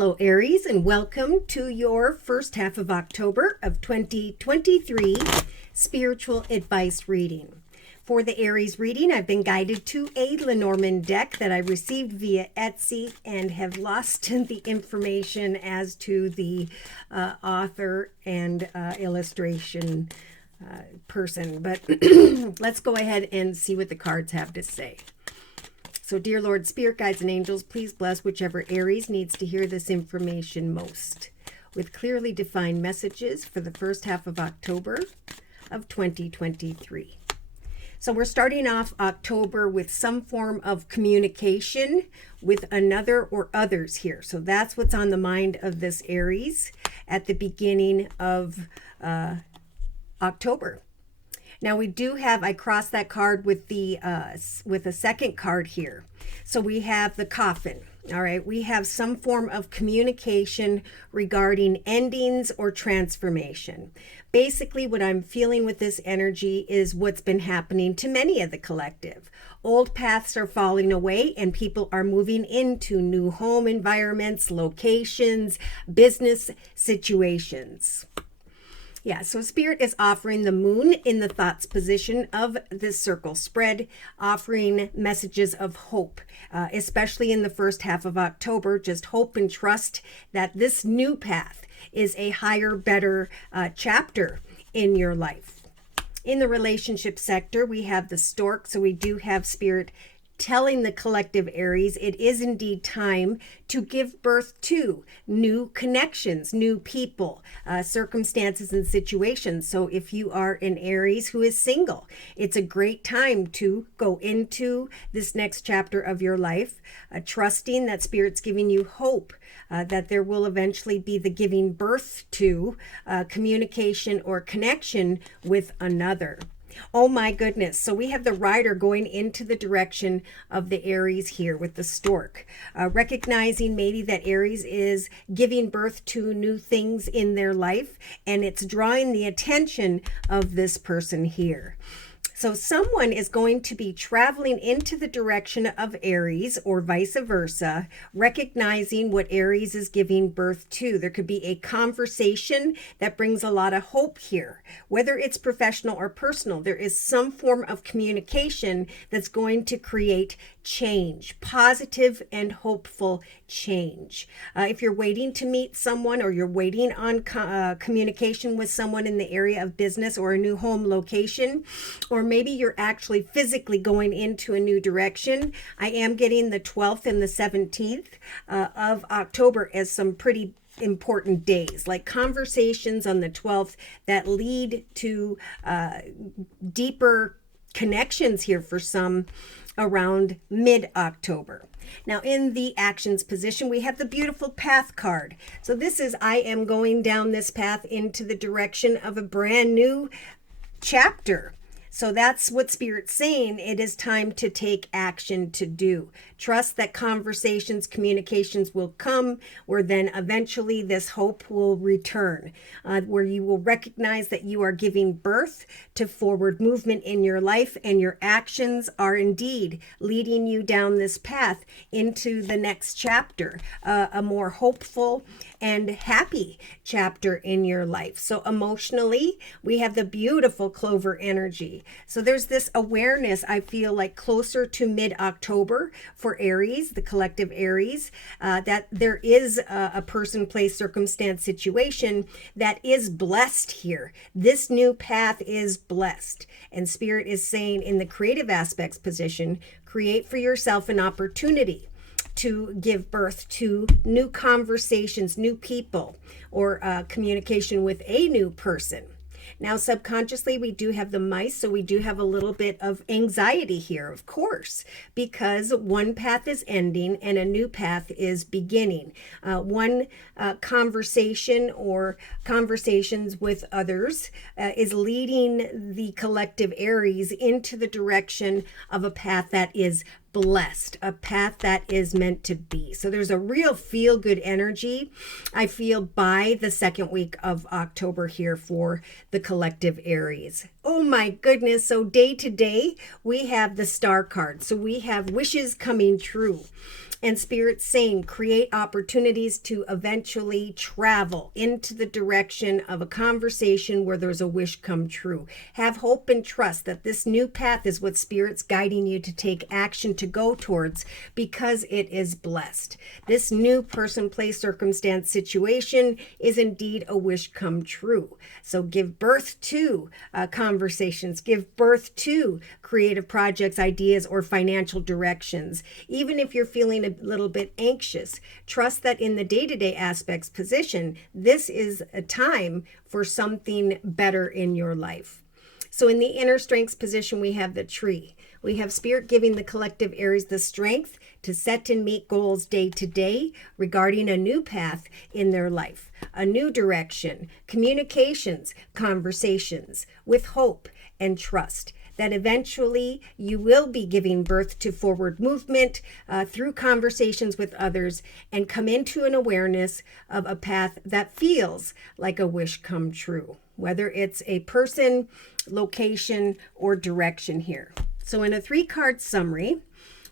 Hello, Aries, and welcome to your first half of October of 2023 spiritual advice reading. For the Aries reading, I've been guided to a Lenormand deck that I received via Etsy and have lost the information as to the author and illustration person. But let's go ahead and see what the cards have to say. So, dear Lord, Spirit Guides and Angels, please bless whichever Aries needs to hear this information most, with clearly defined messages for the first half of October of 2023. So we're starting off October with some form of communication with another or others here. So that's what's on the mind of this Aries at the beginning of October. Now we do have, I crossed that card with the with a second card here. So we have the coffin. All right, we have some form of communication regarding endings or transformation. Basically, what I'm feeling with this energy is what's been happening to many of the collective. Old paths are falling away and people are moving into new home environments, locations, business situations. Yeah, so Spirit is offering the moon in the thoughts position of this circle spread, offering messages of hope, especially in the first half of October. Just hope and trust that this new path is a higher, better chapter in your life. In the relationship sector, we have the stork, so we do have Spirit telling the collective Aries it is indeed time to give birth to new connections, new people, circumstances and situations. So if you are an Aries who is single, it's a great time to go into this next chapter of your life, trusting that Spirit's giving you hope, that there will eventually be the giving birth to communication or connection with another. Oh my goodness. So we have the rider going into the direction of the Aries here with the stork, recognizing maybe that Aries is giving birth to new things in their life, and it's drawing the attention of this person here. So someone is going to be traveling into the direction of Aries or vice versa, recognizing what Aries is giving birth to. There could be a conversation that brings a lot of hope here. Whether it's professional or personal, there is some form of communication that's going to create change, positive and hopeful change. If you're waiting to meet someone or you're waiting on communication with someone in the area of business or a new home location, or maybe you're actually physically going into a new direction, I am getting the 12th and the 17th of October as some pretty important days, like conversations on the 12th that lead to deeper connections here for some around mid-October. Now in the actions position, we have the beautiful path card. So this is, I am going down this path into the direction of a brand new chapter. So that's what Spirit's saying. It is time to take action to do. Trust that conversations, communications will come, where then eventually this hope will return, where you will recognize that you are giving birth to forward movement in your life, and your actions are indeed leading you down this path into the next chapter, a more hopeful and happy chapter in your life. So emotionally, we have the beautiful clover energy. So there's this awareness, I feel like, closer to mid-October for Aries, the collective Aries, that there is a person, place, circumstance, situation that is blessed here. This new path is blessed. And Spirit is saying in the creative aspects position, create for yourself an opportunity to give birth to new conversations, new people, or communication with a new person. Now, subconsciously, we do have the mice, so we do have a little bit of anxiety here, of course, because one path is ending and a new path is beginning. One conversation or conversations with others is leading the collective Aries into the direction of a path that is blessed, a path that is meant to be. So there's a real feel-good energy, I feel, by the second week of October here for the collective Aries. Oh my goodness. So day to day, we have the star card. So we have wishes coming true. And Spirit saying, create opportunities to eventually travel into the direction of a conversation where there's a wish come true. Have hope and trust that this new path is what Spirit's guiding you to take action to go towards, because it is blessed. This new person, place, circumstance, situation is indeed a wish come true. So give birth to conversations, give birth to creative projects, ideas, or financial directions. Even if you're feeling a little bit anxious, trust that in the day-to-day aspects position, this is a time for something better in your life. So in the inner strengths position, we have the tree. We have Spirit giving the collective Aries the strength to set and meet goals day to day regarding a new path in their life, a new direction, communications, conversations with hope and trust, that eventually you will be giving birth to forward movement through conversations with others, and come into an awareness of a path that feels like a wish come true, whether it's a person, location, or direction here. So in a 3-card summary,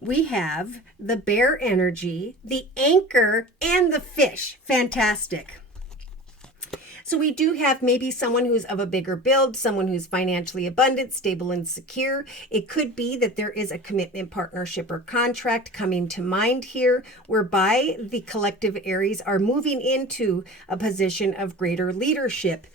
we have the bear energy, the anchor, and the fish. Fantastic. So we do have maybe someone who's of a bigger build, someone who's financially abundant, stable, and secure. It could be that there is a commitment, partnership, or contract coming to mind here, whereby the collective Aries are moving into a position of greater leadership.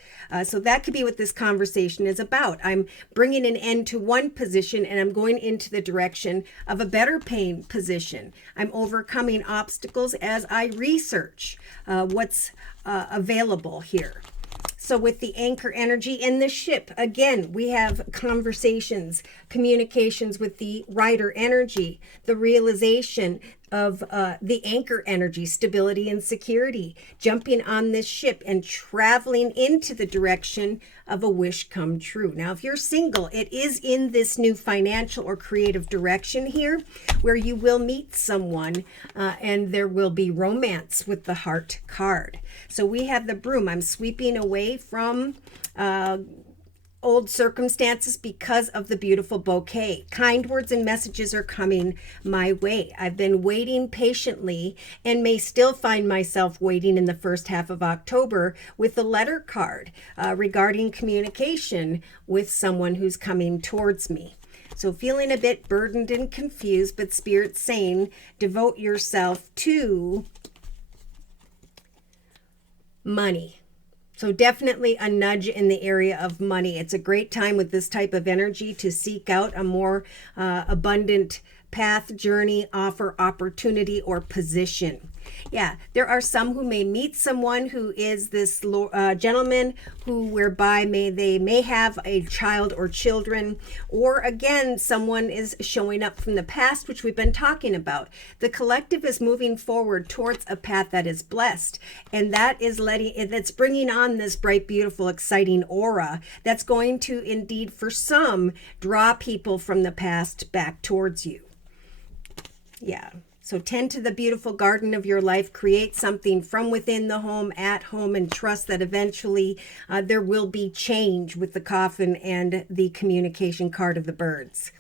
So that could be what this conversation is about. I'm bringing an end to one position and I'm going into the direction of a better paying position. I'm overcoming obstacles as I research what's available here. So with the anchor energy and the ship, again, we have conversations, communications with the rider energy, the realization of the anchor energy, stability and security, jumping on this ship and traveling into the direction of a wish come true. Now, if you're single, it is in this new financial or creative direction here where you will meet someone and there will be romance with the heart card. So we have the broom. I'm sweeping away from old circumstances because of the beautiful bouquet. Kind words and messages are coming my way. I've been waiting patiently and may still find myself waiting in the first half of October with the letter card regarding communication with someone who's coming towards me. So feeling a bit burdened and confused, but Spirit's saying devote yourself to money. So definitely a nudge in the area of money. It's a great time with this type of energy to seek out a more abundant path, journey, offer, opportunity, or position. Yeah, there are some who may meet someone who is this gentleman who whereby they may have a child or children, or again, someone is showing up from the past, which we've been talking about. The collective is moving forward towards a path that is blessed, and that's bringing on this bright, beautiful, exciting aura that's going to indeed, for some, draw people from the past back towards you. Yeah. So tend to the beautiful garden of your life, create something from within the home, at home, and trust that eventually there will be change with the coffin and the communication card of the birds.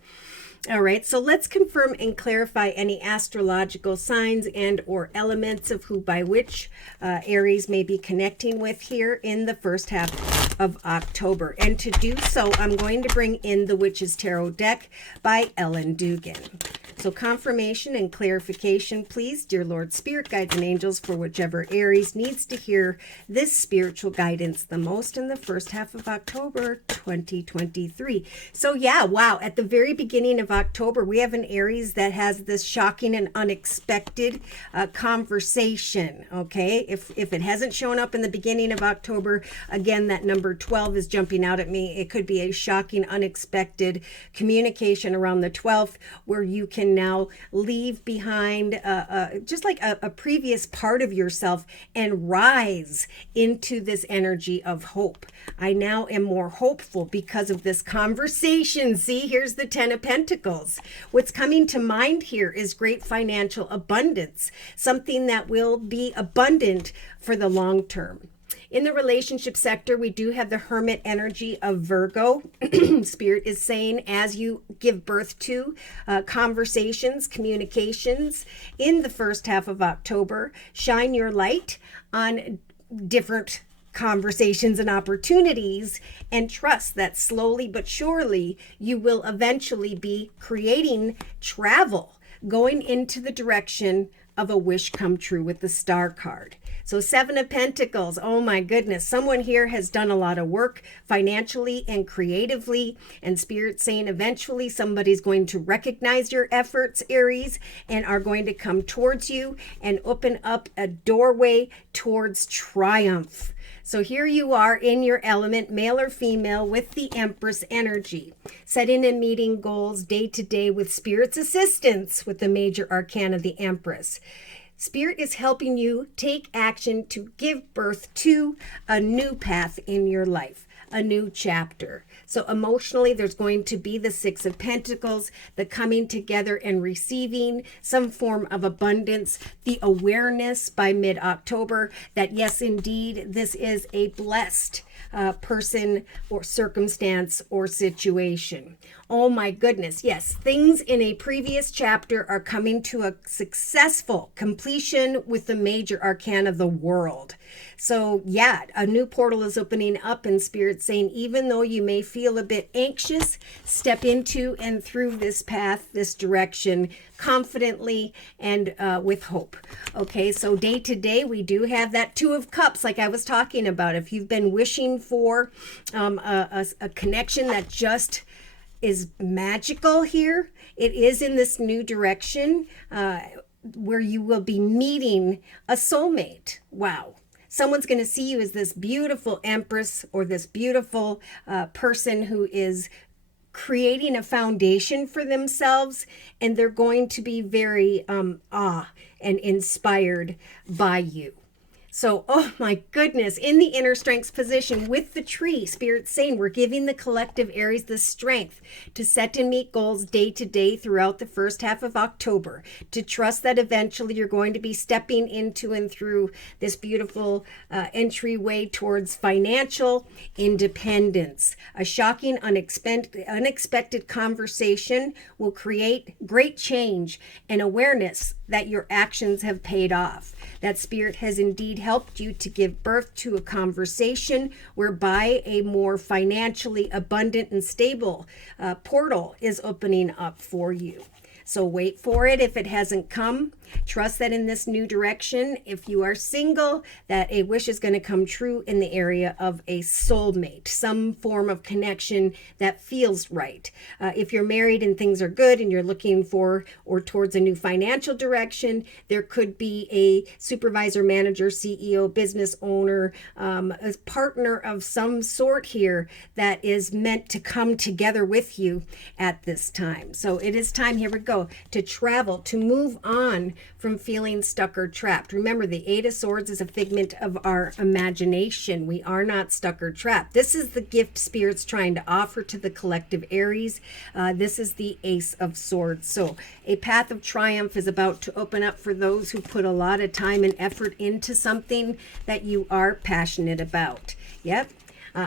All right, so let's confirm and clarify any astrological signs and or elements of who by which Aries may be connecting with here in the first half of October. And to do so, I'm going to bring in the Witch's Tarot deck by Ellen Dugan. So confirmation and clarification, please, dear Lord, Spirit, Guides, and Angels, for whichever Aries needs to hear this spiritual guidance the most in the first half of October 2023. So yeah, wow, at the very beginning of October, we have an Aries that has this shocking and unexpected conversation, okay? If it hasn't shown up in the beginning of October, again, that number 12 is jumping out at me. It could be a shocking, unexpected communication around the 12th where you can now leave behind just like a previous part of yourself and rise into this energy of hope. I now am more hopeful because of this conversation. See, here's the 10 of Pentacles. What's coming to mind here is great financial abundance, something that will be abundant for the long term. In the relationship sector, we do have the Hermit energy of Virgo. Spirit is saying as you give birth to conversations, communications in the first half of October, shine your light on different conversations and opportunities, and trust that slowly but surely you will eventually be creating travel, going into the direction of a wish come true with the Star card. So 7 of Pentacles, oh my goodness, someone here has done a lot of work financially and creatively, and Spirit saying eventually somebody's going to recognize your efforts, Aries, and are going to come towards you and open up a doorway towards triumph. So here you are in your element, male or female, with the Empress energy, setting and meeting goals day to day with Spirit's assistance with the major arcana, the Empress. Spirit is helping you take action to give birth to a new path in your life, a new chapter. So emotionally, there's going to be the 6 of Pentacles, the coming together and receiving some form of abundance, the awareness by mid-October that yes, indeed, this is a blessed person or circumstance or situation. Oh my goodness, yes, things in a previous chapter are coming to a successful completion with the major arcana of the World. So yeah, a new portal is opening up, and Spirit saying even though you may feel a bit anxious, step into and through this path, this direction, confidently and with hope. Okay, so day to day we do have that 2 of Cups like I was talking about. If you've been wishing for a connection that just is magical here, it is in this new direction where you will be meeting a soulmate. Wow. Someone's going to see you as this beautiful Empress or this beautiful person who is creating a foundation for themselves, and they're going to be very awe and inspired by you. So, oh my goodness, in the inner strength position with the tree, Spirit's saying we're giving the collective Aries the strength to set and meet goals day to day throughout the first half of October, to trust that eventually you're going to be stepping into and through this beautiful entryway towards financial independence. A shocking, unexpected conversation will create great change and awareness that your actions have paid off. That Spirit has indeed helped you to give birth to a conversation whereby a more financially abundant and stable portal is opening up for you. So wait for it if it hasn't come. Trust that in this new direction, if you are single, that a wish is going to come true in the area of a soulmate, some form of connection that feels right. If you're married and things are good and you're looking for or towards a new financial direction, there could be a supervisor, manager, CEO, business owner, a partner of some sort here that is meant to come together with you at this time. So it is time, here we go, to travel, to move on from feeling stuck or trapped. Remember, the 8 of Swords is a figment of our imagination. We are not stuck or trapped. This is the gift Spirit's trying to offer to the collective Aries. This is the Ace of Swords. So a path of triumph is about to open up for those who put a lot of time and effort into something that you are passionate about. Yep.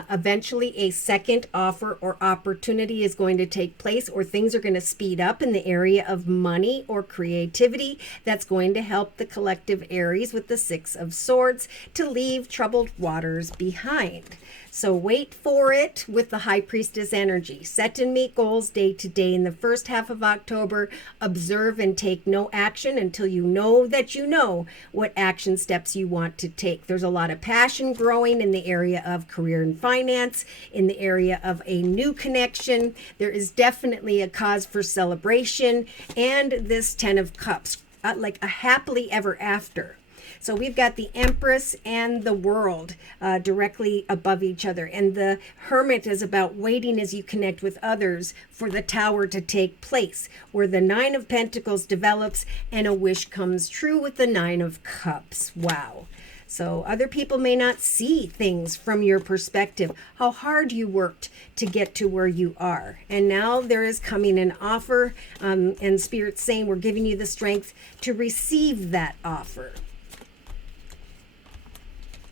Eventually, a second offer or opportunity is going to take place, or things are going to speed up in the area of money or creativity. That's going to help the collective Aries with the 6 of Swords to leave troubled waters behind. So wait for it with the High Priestess energy. Set and meet goals day to day in the first half of October. Observe and take no action until you know that you know what action steps you want to take. There's a lot of passion growing in the area of career and finance, in the area of a new connection. There is definitely a cause for celebration, and this 10 of Cups, like a happily ever after. So we've got the Empress and the World directly above each other. And the Hermit is about waiting as you connect with others for the Tower to take place, where the 9 of Pentacles develops and a wish comes true with the 9 of Cups. Wow. So other people may not see things from your perspective, how hard you worked to get to where you are. And now there is coming an offer, and Spirit's saying we're giving you the strength to receive that offer.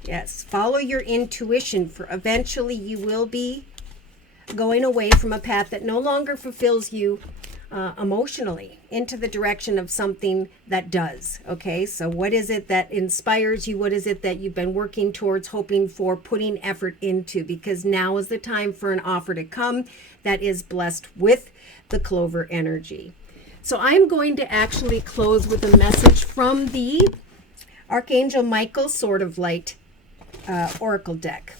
Yes, follow your intuition, for eventually you will be going away from a path that no longer fulfills you emotionally into the direction of something that does. Okay, so what is it that inspires you? What is it that you've been working towards, hoping for, putting effort into? Because now is the time for an offer to come that is blessed with the Clover energy. So I'm going to actually close with a message from the Archangel Michael Sword of Light Oracle deck.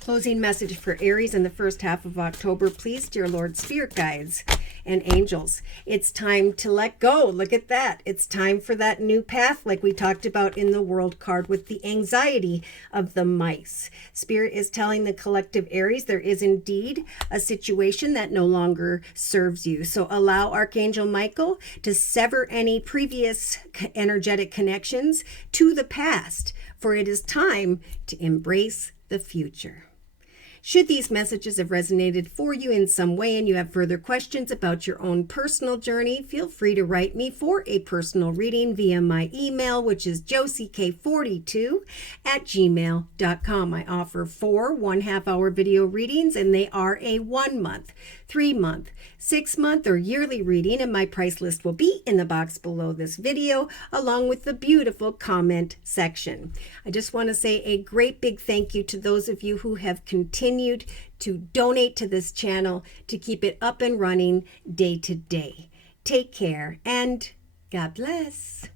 Closing message for Aries in the first half of October. Please, dear Lord, spirit guides and angels, it's time to let go. Look at that. It's time for that new path, like we talked about in the World card with the anxiety of the mice. Spirit is telling the collective Aries there is indeed a situation that no longer serves you. So allow Archangel Michael to sever any previous energetic connections to the past, for it is time to embrace the future. Should these messages have resonated for you in some way and you have further questions about your own personal journey, feel free to write me for a personal reading via my email, which is josiek42@gmail.com. I offer 4 1/2-hour video readings, and they are a 1 month, 3 month, 6 month, or yearly reading, and my price list will be in the box below this video, along with the beautiful comment section. I just want to say a great big thank you to those of you who have continued to donate to this channel to keep it up and running day to day. Take care and God bless.